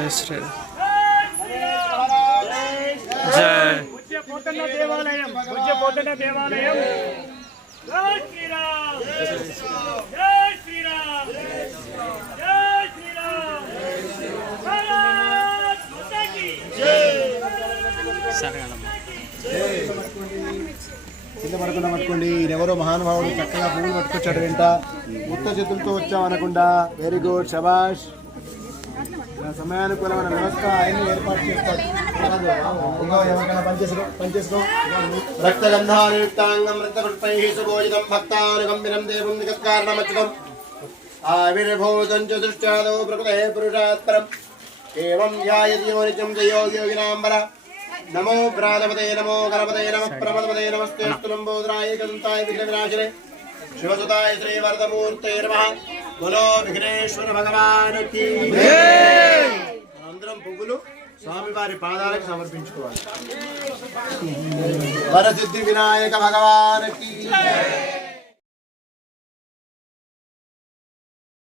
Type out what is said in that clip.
जय श्री जय పోతన్న దేవాలయం జై శ్రీరామ్ జై శ్రీరామ్ జై శ్రీరామ్ భారత్ మాతా కీ కింద పడకుండా పట్టుకోండి. ఈయనెవరో మహానుభావుడు చక్కగా పువ్వులు పట్టుకొచ్చాడు వెంట. ఉత్త చేతులతో వచ్చాం అనకుండా. వెరీ గుడ్, శబాష్. సమయానుకూలమైన వ్యవస్థ ఆయన్ని ఏర్పాటు చేస్తాడు. పనిచేసుకో. రక్తగంధానియుక్తాంగం రక్తపుష్పై సుభోజితం భక్తానుగంభిరం దేవం నిగత్కారణమచ్యుతం ఆవిర్భూతం చ దృష్ట్యాదో ప్రకృతే పురుషాత్పరం ఏవం ధ్యాయతి యోనిత్యం చ యోగినాంబర. నమో ప్రాణపతే నమో గణపతే నమ ప్రమదపతే నమస్తే లంబోదరాయ ఏకదంతాయ విఘ్నవినాశనే శివసుతాయ శ్రీవరదమూర్తే నమః. బోలో విఘ్నేశ్వర భగవానుకి జై. అందరం పువ్వులు స్వామివారి పాదాలకు సమర్పించుకోవాలి. వరసిద్ధి వినాయక భగవానుకి జై.